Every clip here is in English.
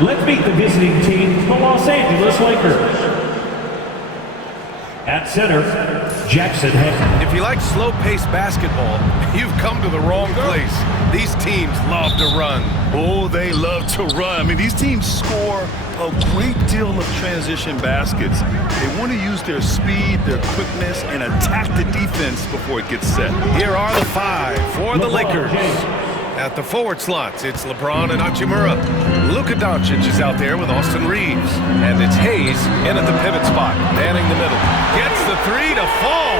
Let's meet the visiting team, the Los Angeles Lakers. At center, Jackson Hayes. If you like slow-paced basketball, you've come to the wrong place. These teams love to run. Oh, they love to run. I mean, these teams score a great deal of transition baskets. They want to use their speed, their quickness, and attack the defense before it gets set. Here are the five for the Lakers. At the forward slots, it's LeBron and Hachimura. Luka Doncic is out there with Austin Reeves. And it's Hayes in at the pivot spot, manning the middle. Gets the three to fall.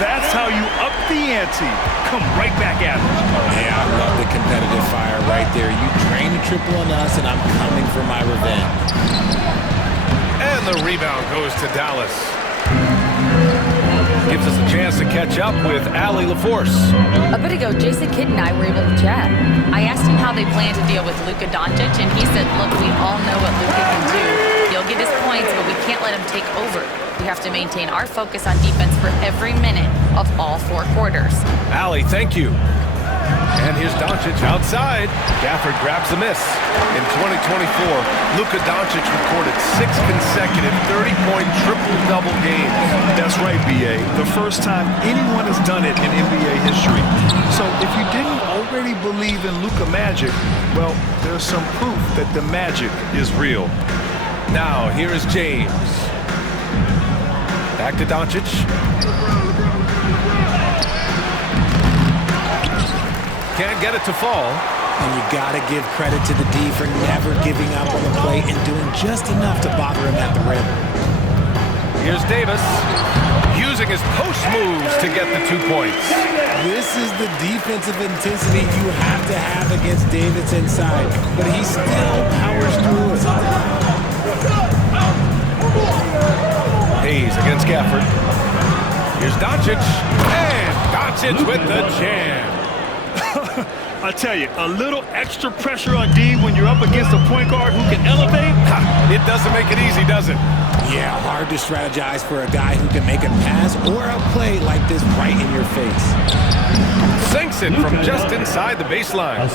That's how you up the ante. Come right back at it. Yeah, I love the competitive fire right there. You drain a triple on us, and I'm coming for my revenge. And the rebound goes to Dallas. Gives us a chance to catch up with Allie LaForce. A bit ago, Jason Kidd and I were able to chat. I asked him how they plan to deal with Luka Doncic, and he said, look, we all know what Luka can do. He'll get his points, but we can't let him take over. We have to maintain our focus on defense for every minute of all 4 quarters. Allie, thank you. And here's Doncic outside. Gafford grabs the miss. In 2024, Luka Doncic recorded 6 consecutive 30-point triple-double games. That's right, B.A. The first time anyone has done it in NBA history. So if you didn't already believe in Luka Magic, well, there's some proof that the magic is real. Now, here is James. Back to Doncic. Can't get it to fall. And you got to give credit to the D for never giving up on the play and doing just enough to bother him at the rim. Here's Davis, using his post moves to get the 2 points. This is the defensive intensity you have to have against Davis inside, but he still powers through it. Hayes against Gafford. Here's Doncic, and Doncic with the jam. I tell you, a little extra pressure on D when you're up against a point guard who can elevate. It doesn't make it easy, does it? Yeah, hard to strategize for a guy who can make a pass or a play like this right in your face. Sinks it from just inside the baseline.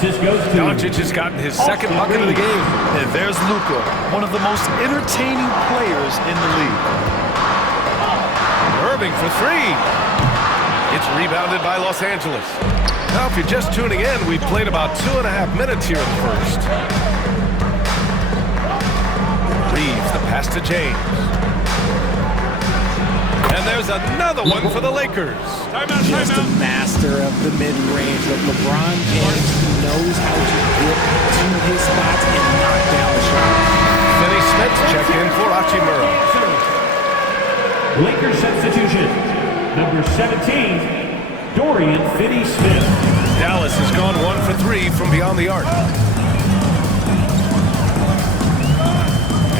Doncic has gotten his second bucket of the game. And there's Luka, one of the most entertaining players in the league. Irving for 3. It's rebounded by Los Angeles. Now, if you're just tuning in, we've played about 2.5 minutes here in the first. Reeves, the pass to James. And there's another one for the Lakers. Just a master of the mid-range. But LeBron James knows how to get to his spots and knock down the shot. Finney Smith checked in for Hachimura. Lakers substitution. Number 17. Dorian Finney-Smith. Dallas has gone 1 for 3 from beyond the arc.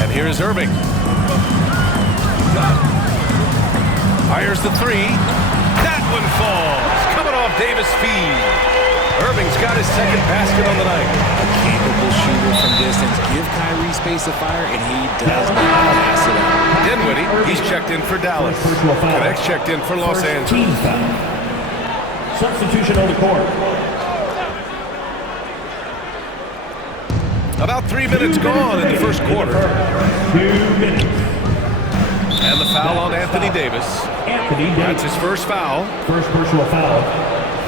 And here is Irving. Fires the 3. That one falls. Coming off Davis' feed. Irving's got his second basket on the night. A capable shooter from distance. Give Kyrie space to fire, and he does not pass it out. Dinwiddie, he's checked in for Dallas. Connects checked in for Los Angeles. Substitution on the court. About 3 minutes gone in the first quarter. 2 minutes. And the foul on Anthony Davis. That's his first foul. First personal foul.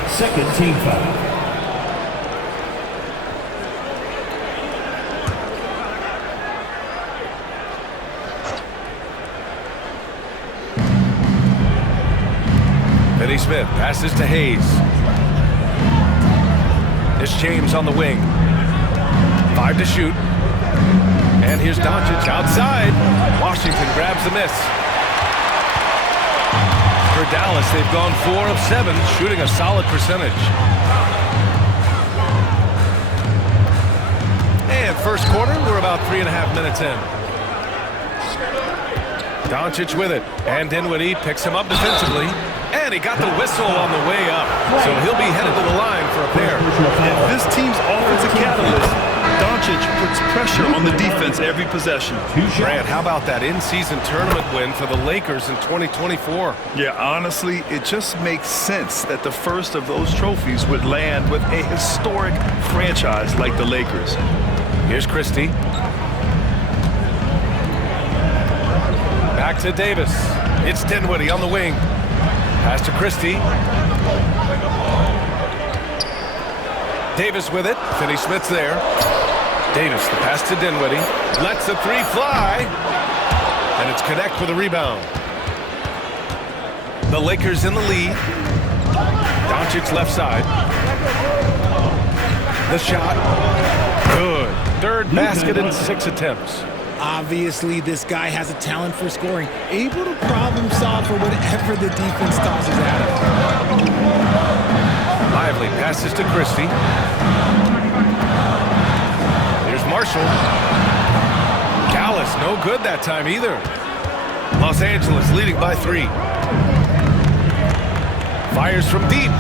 Second team foul. Finney Smith passes to Hayes. It's James on the wing. 5 to shoot. And here's Doncic outside. Washington grabs the miss. For Dallas, they've gone 4 of 7, shooting a solid percentage. And first quarter, we're about 3.5 minutes in. Doncic with it. And Dinwiddie picks him up defensively. And he got the whistle on the way up. So he'll be headed to the line for a pair. And this team's offensive catalyst, Doncic puts pressure on the defense every possession. Grant, how about that in-season tournament win for the Lakers in 2024? Yeah, honestly, it just makes sense that the first of those trophies would land with a historic franchise like the Lakers. Here's Christie. Back to Davis. It's Dinwiddie on the wing. Pass to Christie. Davis with it. Finney-Smith's there. Davis, the pass to Dinwiddie. Lets the three fly. And it's Connect with a rebound. The Lakers in the lead. Doncic left side. The shot. Good. Third basket in 6 attempts. Obviously, this guy has a talent for scoring, able to problem solve for whatever the defense tosses at him. Lively passes to Christie. Here's Marshall. Dallas, no good that time either. Los Angeles leading by 3. Fires from deep.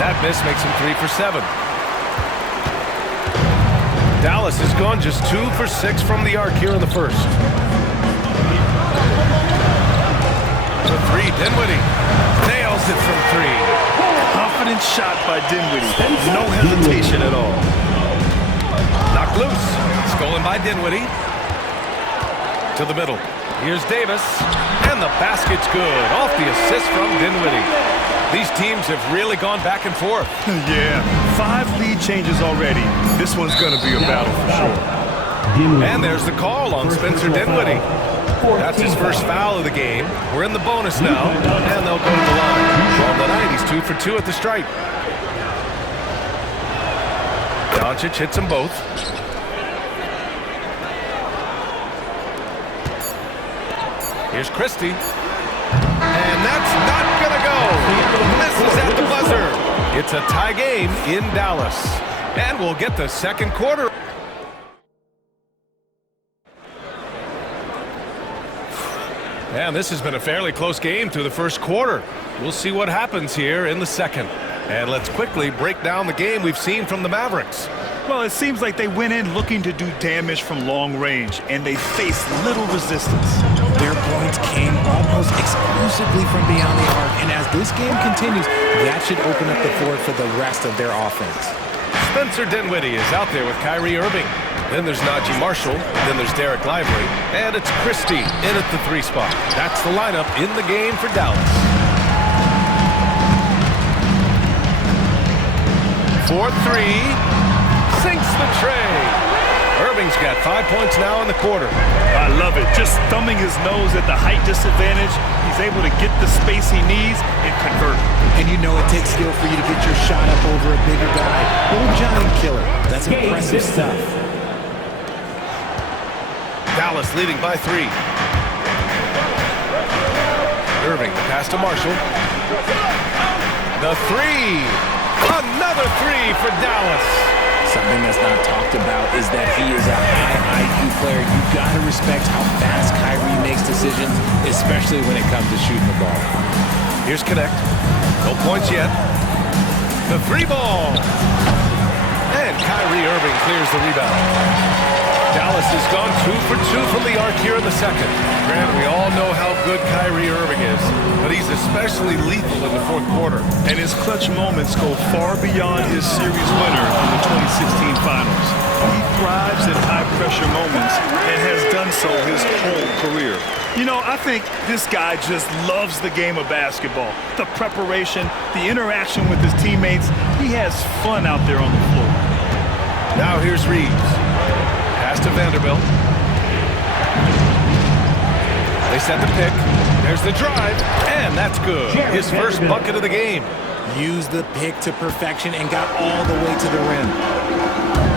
That miss makes him 3 for 7. Dallas has gone just 2 for 6 from the arc here in the first. The 3, Dinwiddie. Nails it from 3. Confident shot by Dinwiddie. No hesitation at all. Knocked loose. Stolen by Dinwiddie. To the middle. Here's Davis. And the basket's good. Off the assist from Dinwiddie. These teams have really gone back and forth. Yeah, 5 lead changes already. This one's going to be a battle for sure. And there's the call on Spencer Dinwiddie. That's his first foul of the game. We're in the bonus now, and they'll go to the line. On the night, he's 2 for 2 at the stripe. Doncic hits them both. Here's Christie. And that's not going to go. Misses at the buzzer. It's a tie game in Dallas. And we'll get the second quarter. And this has been a fairly close game through the first quarter. We'll see what happens here in the second. And let's quickly break down the game we've seen from the Mavericks. Well, it seems like they went in looking to do damage from long range, and they faced little resistance. Their points came almost exclusively from beyond the arc, and as this game continues, that should open up the floor for the rest of their offense. Spencer Dinwiddie is out there with Kyrie Irving. Then there's Najee Marshall. Then there's Derek Lively. And it's Christie in at the 3 spot. That's the lineup in the game for Dallas. 4-3. Sinks the tray. Irving's got 5 points now in the quarter. I love it. Just thumbing his nose at the height disadvantage. He's able to get the space he needs and convert. And you know it takes skill for you to get your shot up over a bigger guy. Little giant killer. That's impressive stuff. Dallas leading by 3. Irving, the pass to Marshall. The 3. Another 3 for Dallas. Something that's not talked about is that he is a high IQ player. You've got to respect how fast Kyrie makes decisions, especially when it comes to shooting the ball. Here's Connect. No points yet. The 3 ball. And Kyrie Irving clears the rebound. Dallas has gone 2 for 2 from the arc here in the second. Grant, we all know how good Kyrie Irving is, but he's especially lethal in the fourth quarter. And his clutch moments go far beyond his series winner in the 2016 finals. He thrives in high-pressure moments and has done so his whole career. You know, I think this guy just loves the game of basketball. The preparation, the interaction with his teammates. He has fun out there on the floor. Now here's Reeves. Pass to Vanderbilt. They set the pick. There's the drive, and that's good. His first bucket of the game. Used the pick to perfection and got all the way to the rim.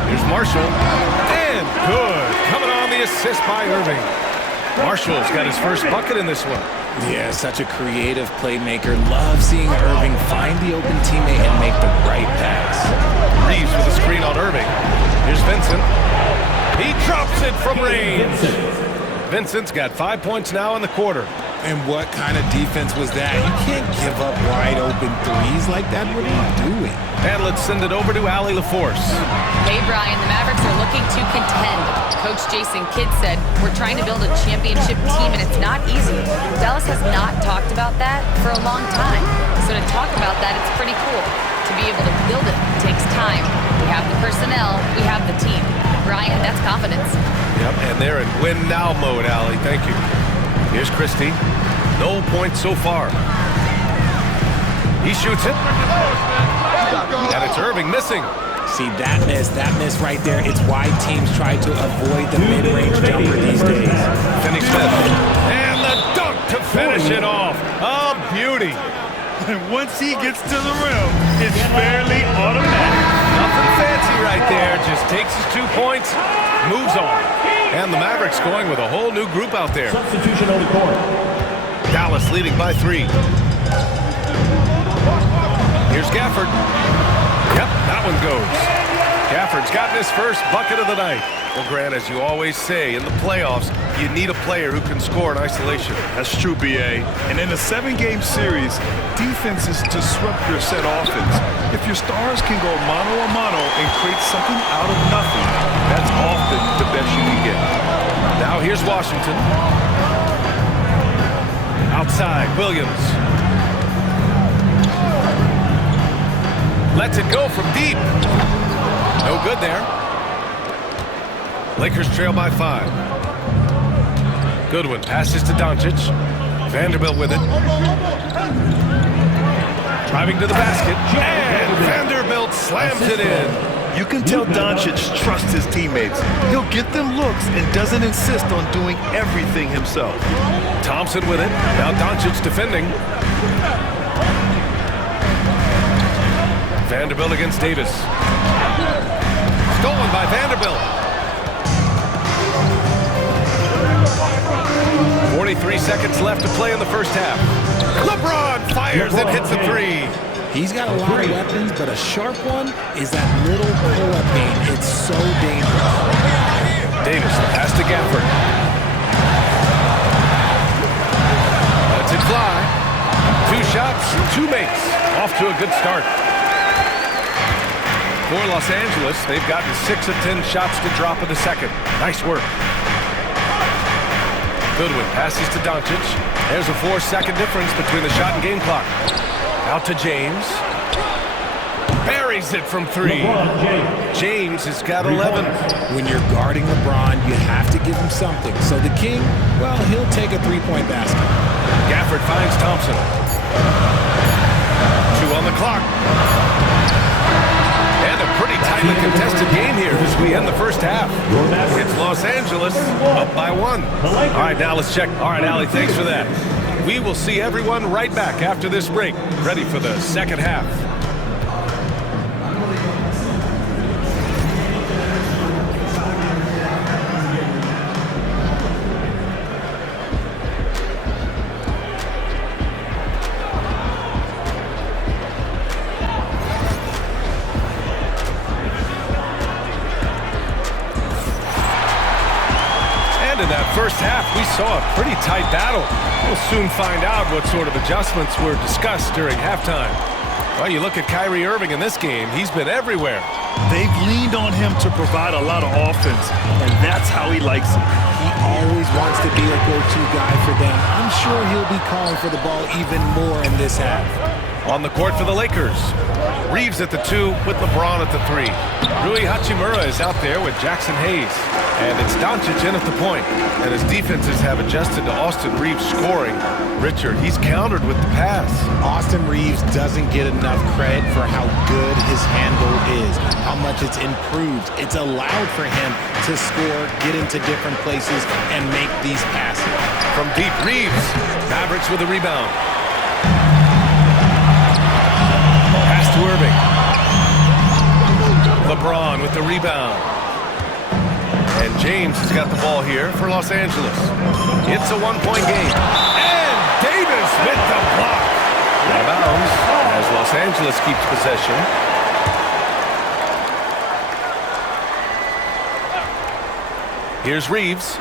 Here's Marshall, and good. Coming on the assist by Irving. Marshall's got his first bucket in this one. Yeah, such a creative playmaker. Love seeing Irving find the open teammate and make the right pass. Reeves with a screen on Irving. Here's Vincent. He drops it from range. Vincent's got 5 points now in the quarter. And what kind of defense was that? You can't give up wide open threes like that. What are you doing? And let's send it over to Allie LaForce. Hey, Brian, the Mavericks are looking to contend. Coach Jason Kidd said, we're trying to build a championship team, and it's not easy. Dallas has not talked about that for a long time. So to talk about that, it's pretty cool. To be able to build it takes time. We have the personnel, we have the team. Brian. That's confidence. Yep, and they're in win now mode, Allie. Thank you. Here's Christie. No points so far. He shoots it. And it's Irving missing. See, that miss right there, it's why teams try to avoid the mid-range jumper these days. Finney Smith. And the dunk to finish it off. A beauty. And once he gets to the rim, it's fairly automatic. Nothing fancy right there. Just takes his 2 points, moves on. And the Mavericks going with a whole new group out there. Substitution on the court. Dallas leading by 3. Here's Gafford. Yep, that one goes. Gafford's gotten his first bucket of the night. Well, Grant, as you always say, in the playoffs, you need a player who can score in isolation. That's true, B.A. And in a 7-game series, defense is disrupt your set offense. If your stars can go mano a mano and create something out of nothing, that's often the best you can get. Now here's Washington. Outside, Williams. Lets it go from deep. No good there. Lakers trail by 5. Goodwin passes to Doncic. Vanderbilt with it. Driving to the basket. And Vanderbilt slams it in. You can tell Doncic trusts his teammates. He'll get them looks and doesn't insist on doing everything himself. Thompson with it. Now Doncic defending. Vanderbilt against Davis. Stolen by Vanderbilt. 43 seconds left to play in the first half. LeBron fires and hits a 3. He's got a lot of weapons, but a sharp one is that little pull-up game. It's so dangerous. Davis, the pass to Gafford. Lets it fly. 2 shots, 2 makes. Off to a good start. For Los Angeles, they've gotten 6 of 10 shots to drop in the second. Nice work. Goodwin passes to Doncic. There's a 4-second difference between the shot and game clock. Out to James. Buries it from 3. James has got 11. When you're guarding LeBron, you have to give him something. So the King, well, he'll take a 3-point basket. Gafford finds Thompson. 2 on the clock. And a pretty tightly contested game here as we end the first half. It's Los Angeles up by 1. All right, now let's check. All right, Allie, thanks for that. We will see everyone right back after this break, ready for the second half. In that first half, we saw a pretty tight battle. We'll soon find out what sort of adjustments were discussed during halftime. Well, you look at Kyrie Irving in this game, he's been everywhere. They've leaned on him to provide a lot of offense, and that's how he likes it. He always wants to be a go-to guy for them. I'm sure he'll be calling for the ball even more in this half. On the court for the Lakers, Reeves at the 2 with LeBron at the 3. Rui Hachimura is out there with Jackson Hayes. And it's Doncic in at the point. And his defenses have adjusted to Austin Reeves scoring. Richard, he's countered with the pass. Austin Reeves doesn't get enough credit for how good his handle is, how much it's improved. It's allowed for him to score, get into different places, and make these passes. From deep, Reeves. Mavericks with a rebound. Pass to Irving. LeBron with the rebound. And James has got the ball here for Los Angeles. It's a 1-point game. And Davis with the block. Out of bounds as Los Angeles keeps possession. Here's Reeves.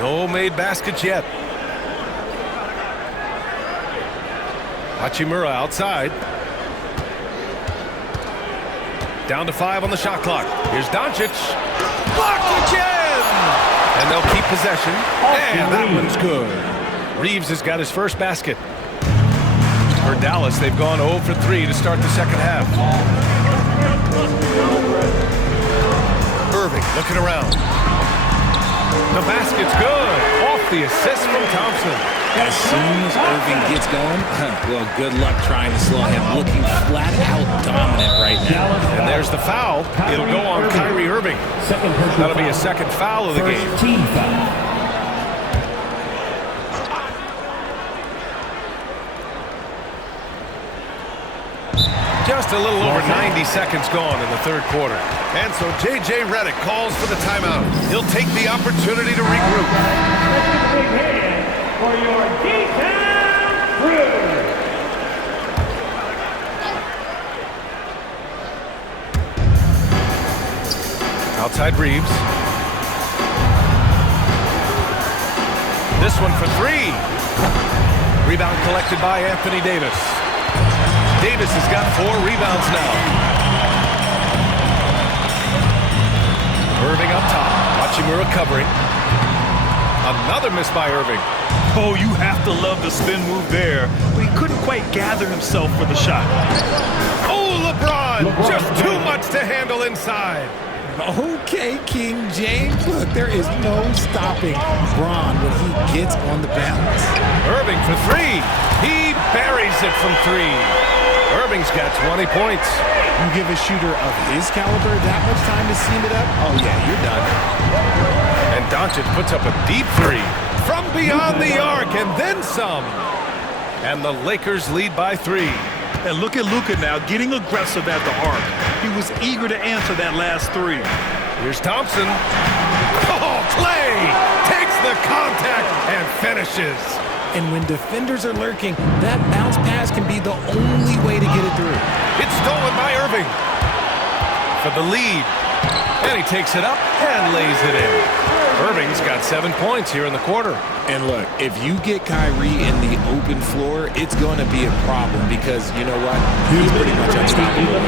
No made baskets yet. Hachimura outside. Down to 5 on the shot clock. Here's Doncic. Blocked again! And they'll keep possession. And that one's good. Reeves has got his first basket. For Dallas, they've gone 0 for 3 to start the second half. Irving Looking around. The basket's good. Off the assist from Thompson. As soon as Irving gets going, well, good luck trying to slow him. Looking flat out dominant right now. And there's the foul. It'll go on Kyrie Irving. That'll be a second foul of the game. Team foul. Just a little over 90 seconds gone in the third quarter. And so J.J. Redick calls for the timeout. He'll take the opportunity to regroup. Big hand for your D-Town crew. Outside Reeves. This one for three. Rebound collected by Anthony Davis. Davis has got 4 rebounds now. Irving up top. Hachimura covering. Another miss by Irving. Oh, you have to love the spin move there. But he couldn't quite gather himself for the shot. Oh, LeBron! Just too much to handle inside. Okay, King James. Look, there is no stopping Bron when he gets on the bounce. Irving for 3. He buries it from 3. Irving's got 20 points. You give a shooter of his caliber that much time to seam it up, oh yeah, you're done. And Doncic puts up a deep 3 from beyond the arc and then some. And the Lakers lead by 3. And look at Luka now getting aggressive at the arc. He was eager to answer that last 3. Here's Thompson. Oh, Clay takes the contact and finishes. And when defenders are lurking, that bounce pass can be the only way to get it through. It's stolen by Irving for the lead. And he takes it up and lays it in. Irving's got 7 points here in the quarter. And look, if you get Kyrie in the open floor, it's going to be a problem because, you know what, he's pretty much unstoppable.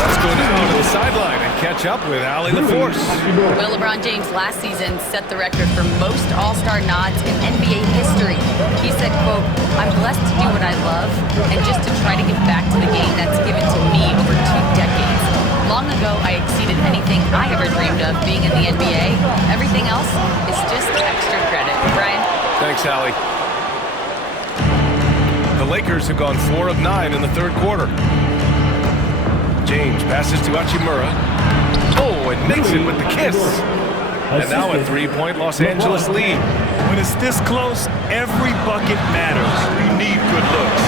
Let's go down to the sideline and catch up with Allie LaForce. Well, LeBron James last season set the record for most All-Star nods in NBA history. He said, quote, "I'm blessed to do what I love and just to try to give back to the game that's given to me over 2 decades. Long ago, I exceeded anything I ever dreamed of being in the NBA. Everything else is just extra credit." Brian? Thanks, Allie. The Lakers have gone 4 of 9 in the third quarter. James passes to Hachimura. Oh, and makes it with the kiss. And now a 3-point Los Angeles lead. When it's this close, every bucket matters. You need good looks.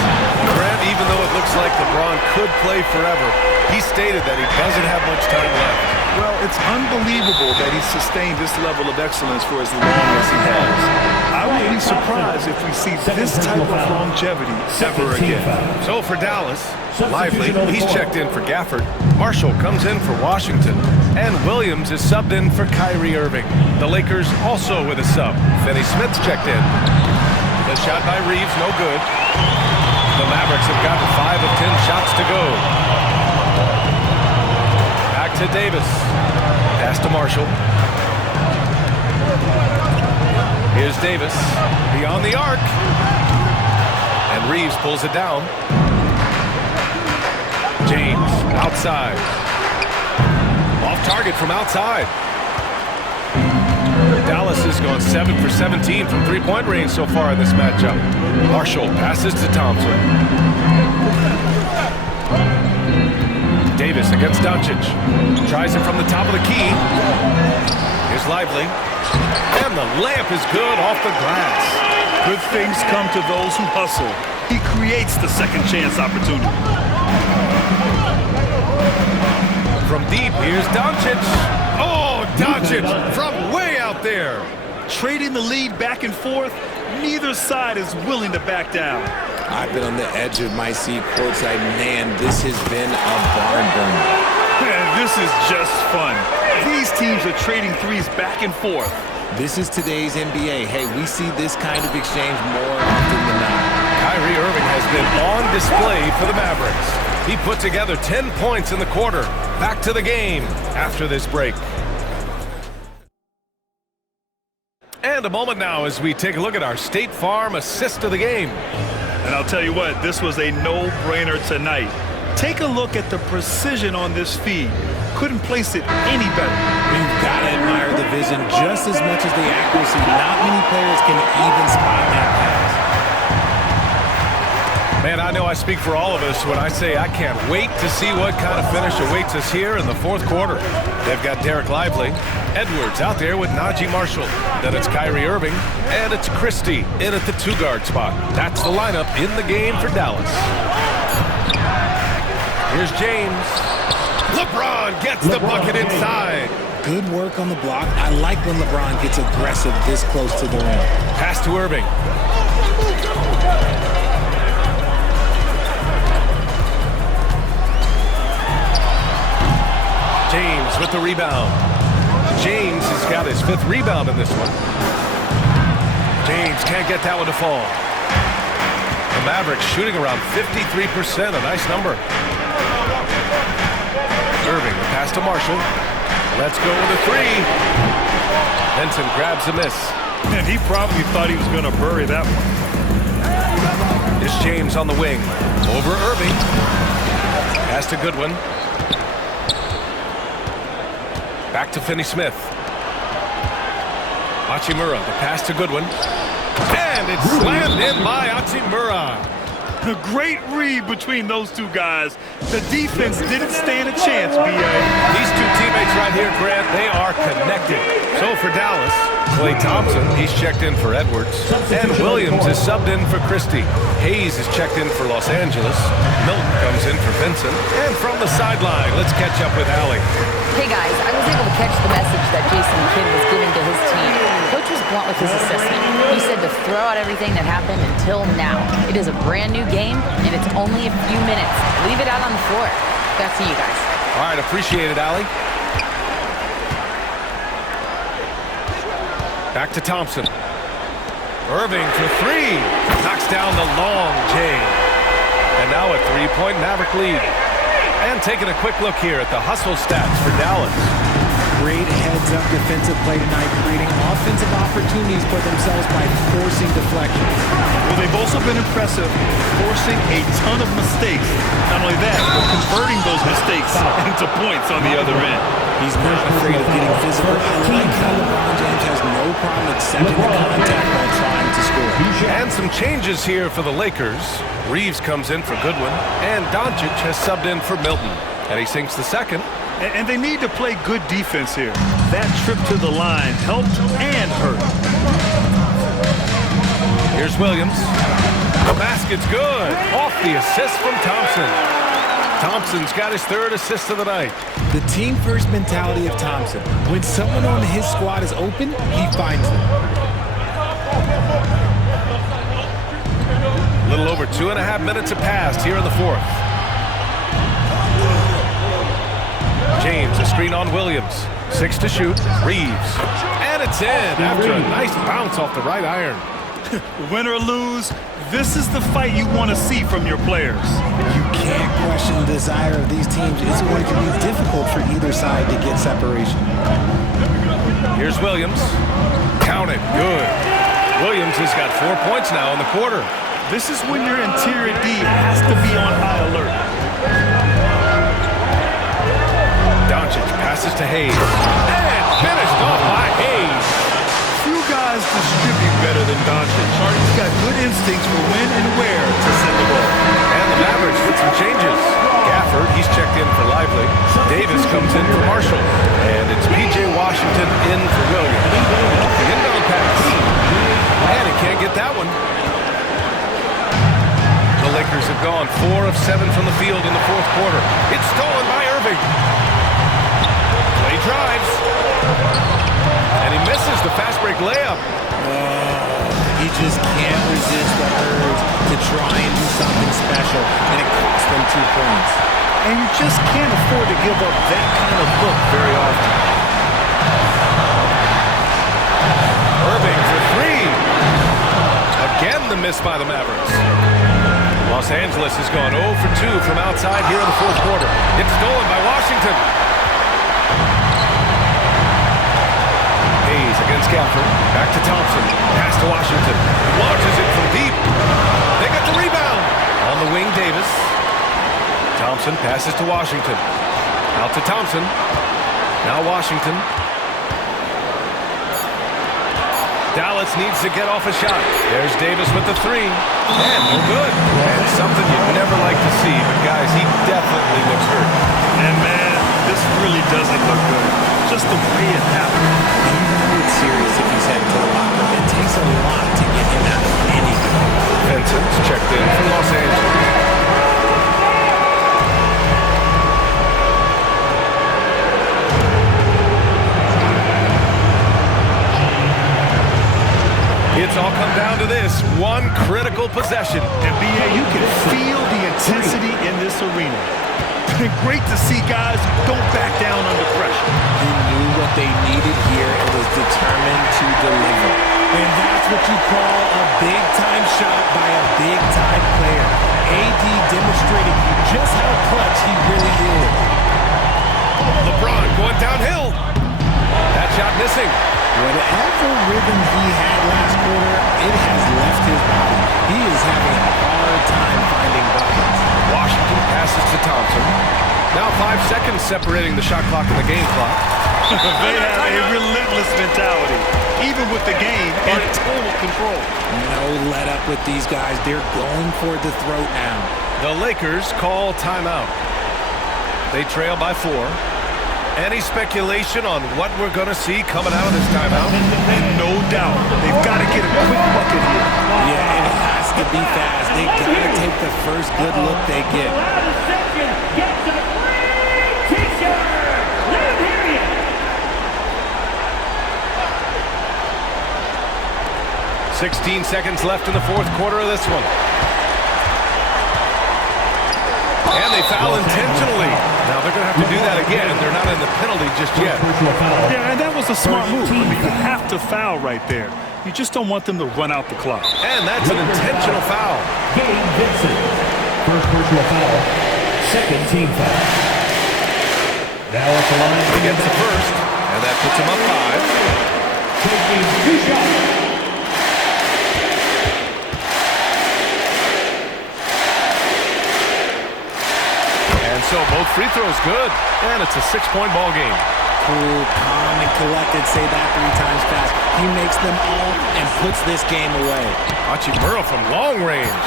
Grant, even though it looks like LeBron could play forever, he stated that he doesn't have much time left. Well, it's unbelievable that he's sustained this level of excellence for as long as he has. I would be surprised if we see this type of longevity ever again. So for Dallas, Lively, he's checked in for Gafford. Marshall comes in for Washington. And Williams is subbed in for Kyrie Irving. The Lakers also with a sub. Finney Smith's checked in. The shot by Reeves, no good. The Mavericks have gotten 5 of 10 shots to go. Back to Davis. Pass to Marshall. Here's Davis. Beyond the arc. And Reeves pulls it down. James outside. Off target from outside. Dallas has gone 7 for 17 from 3-point range so far in this matchup. Marshall passes to Thompson. Davis against Doncic. Tries it from the top of the key. Here's Lively. And the layup is good off the glass. Good things come to those who hustle. He creates the second chance opportunity. From deep, here's Doncic. Oh, Doncic from way out there. Trading the lead back and forth, neither side is willing to back down. I've been on the edge of my seat courtside. Man, this has been a barn burner. Man, this is just fun. These teams are trading threes back and forth. This is today's NBA. Hey, we see this kind of exchange more often than not. Kyrie Irving has been on display for the Mavericks. He put together 10 points in the quarter. Back to the game after this break. And a moment now as we take a look at our State Farm assist of the game. And I'll tell you what, this was a no-brainer tonight. Take a look at the precision on this feed. couldn't place it any better. You've got to admire the vision just as much as the accuracy. Not many players can even spot that pass. Man, I know I speak for all of us when I say I can't wait to see what kind of finish awaits us here in the fourth quarter. They've got Derek Lively, Edwards out there with Najee Marshall. Then it's Kyrie Irving, and it's Christie in at the two-guard spot. That's the lineup in the game for Dallas. Here's James. LeBron gets the bucket inside. Good work on the block. I like when LeBron gets aggressive this close to the rim. Pass to Irving. James with the rebound. James has got his 5th rebound in this one. James can't get that one to fall. The Mavericks shooting around 53%, a nice number. Irving, pass to Marshall. Let's go with a 3. Benson grabs a miss. And he probably thought he was going to bury that one. It's James on the wing. Over Irving. Pass to Goodwin. Back to Finney-Smith. Hachimura, the pass to Goodwin. And it's slammed in by Hachimura. A great read between those two guys. The defense didn't stand a chance, B.A. These two teammates right here, Grant, they are connected. So for Dallas, Klay Thompson, he's checked in for Edwards. And Williams is subbed in for Christie. Hayes is checked in for Los Angeles. Milton comes in for Vincent. And from the sideline, let's catch up with Allie. Hey guys, I was able to catch the message that Jason Kidd was giving to his team. Coach was blunt with his assistant. He said to throw out everything that happened until now. It is a brand new game, and it's only a few minutes. Leave it out on the floor. Back to you guys. All right, appreciate it, Allie. Back to Thompson. Irving for 3. Knocks down the long J. And now a 3-point Maverick lead. And taking a quick look here at the hustle stats for Dallas. Great heads-up defensive play tonight, creating offensive opportunities for themselves by forcing deflections. Well, they've also been impressive, forcing a ton of mistakes. Not only that, but converting those mistakes into points on the other end. He's not afraid of getting physical. I like how LeBron James has no problem accepting the contact while trying to score. And some changes here for the Lakers. Reeves comes in for Goodwin, and Doncic has subbed in for Milton. And he sinks the second. And they need to play good defense here. That trip to the line helped and hurt. Here's Williams. The basket's good. Off the assist from Thompson. Thompson's got his 3rd assist of the night. The team-first mentality of Thompson. When someone on his squad is open, he finds them. A little over 2.5 minutes have passed here in the 4th. James, a screen on Williams. 6 to shoot. Reeves. And it's in after a nice bounce off the right iron. Win or lose, this is the fight you want to see from your players. You can't question the desire of these teams. It's going to be difficult for either side to get separation. Here's Williams. Count it. Good. Williams has got 4 points now in the quarter. This is when your interior D has to be on high alert. Doncic passes to Hayes. And finished off by Hayes. Few guys distribute better than Doncic. He's got good instincts for when and where to send the ball. And the Mavericks with some changes. Gafford, he's checked in for Lively. Davis comes in for Marshall. And it's P.J. Washington in for Williams. The inbound pass. And he can't get that one. The Lakers have gone 4 of 7 from the field in the 4th quarter. It's stolen by Irving. He drives. And he misses the fast break layup. He just can't resist the urge to try and do something special, and it cost them 2 points. And you just can't afford to give up that kind of look very often. Irving for 3. Again the miss by the Mavericks. Los Angeles has gone 0 for 2 from outside here in the 4th quarter. It's stolen by Washington. Hayes against Gafford. Back to Thompson. Pass to Washington. Launches it from deep. They got the rebound. On the wing, Davis. Thompson passes to Washington. Out to Thompson. Now Washington. Dallas needs to get off a shot. There's Davis with the three. And no good. And something you'd never like to see. But, guys, he definitely looks hurt. And, man, this really doesn't look good. Just the way it happened. Even though it's serious if he's heading to the locker room, it takes a lot to get him out of anything. Vincent's checked in for Los Angeles. It's all come down to this one critical possession. And, B.A., you can feel the intensity in this arena. Great to see guys who don't back down under pressure. He knew what they needed here and was determined to deliver. And that's what you call a big-time shot by a big-time player. AD demonstrated just how clutch he really is. LeBron going downhill. That shot missing. Whatever rhythm he had last quarter, it has left his body. He is having a hard time finding buckets. Washington passes to Thompson. Now 5 seconds separating the shot clock and the game clock. They have a relentless mentality, even with the game in total control. No let up with these guys. They're going for the throat now. The Lakers call timeout. They trail by 4. Any speculation on what we're going to see coming out of this timeout? And no doubt, they've got to get a quick bucket here. Yeah, it has to be fast. They got to take the first good look they get. 16 seconds left in the fourth quarter of this one. And they foul intentionally. Now they're going to have to do that again. They're not in the penalty just yet. Yeah, and that was a smart move. I mean, you have to foul right there. You just don't want them to run out the clock. And that's an intentional foul. Gabe Vincent. First personal foul. Second team foul. Now at the line. He gets the first, and that puts him up 5. Taking 2 shots. So both free throws good, and it's a 6-point ball game. Cool, calm, and collected. Say that 3 times fast. He makes them all and puts this game away. Hachimura from long range.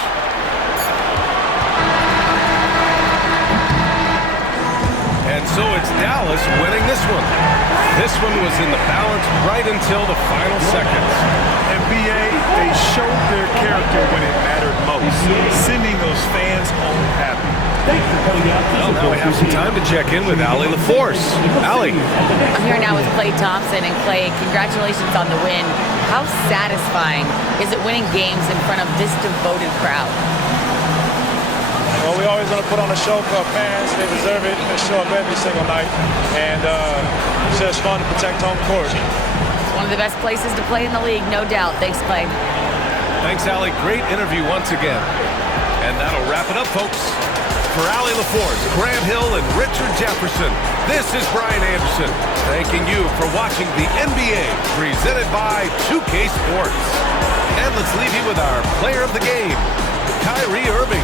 And so it's Dallas winning this one. This one was in the balance right until the final seconds. And B.A., they showed their character when it mattered most, sending those fans home happy. Well, now we have some time to check in with Allie LaForce. Allie. I'm here now with Klay Thompson. And Klay, congratulations on the win. How satisfying is it winning games in front of this devoted crowd? Well, we always want to put on a show for our fans. They deserve it. They show up every single night. And it's just fun to protect home court. It's one of the best places to play in the league, no doubt. Thanks, Klay. Thanks, Allie. Great interview once again. And that'll wrap it up, folks. For Allie LaForce, Grant Hill, and Richard Jefferson, this is Brian Anderson, thanking you for watching the NBA presented by 2K Sports. And let's leave you with our player of the game, Kyrie Irving.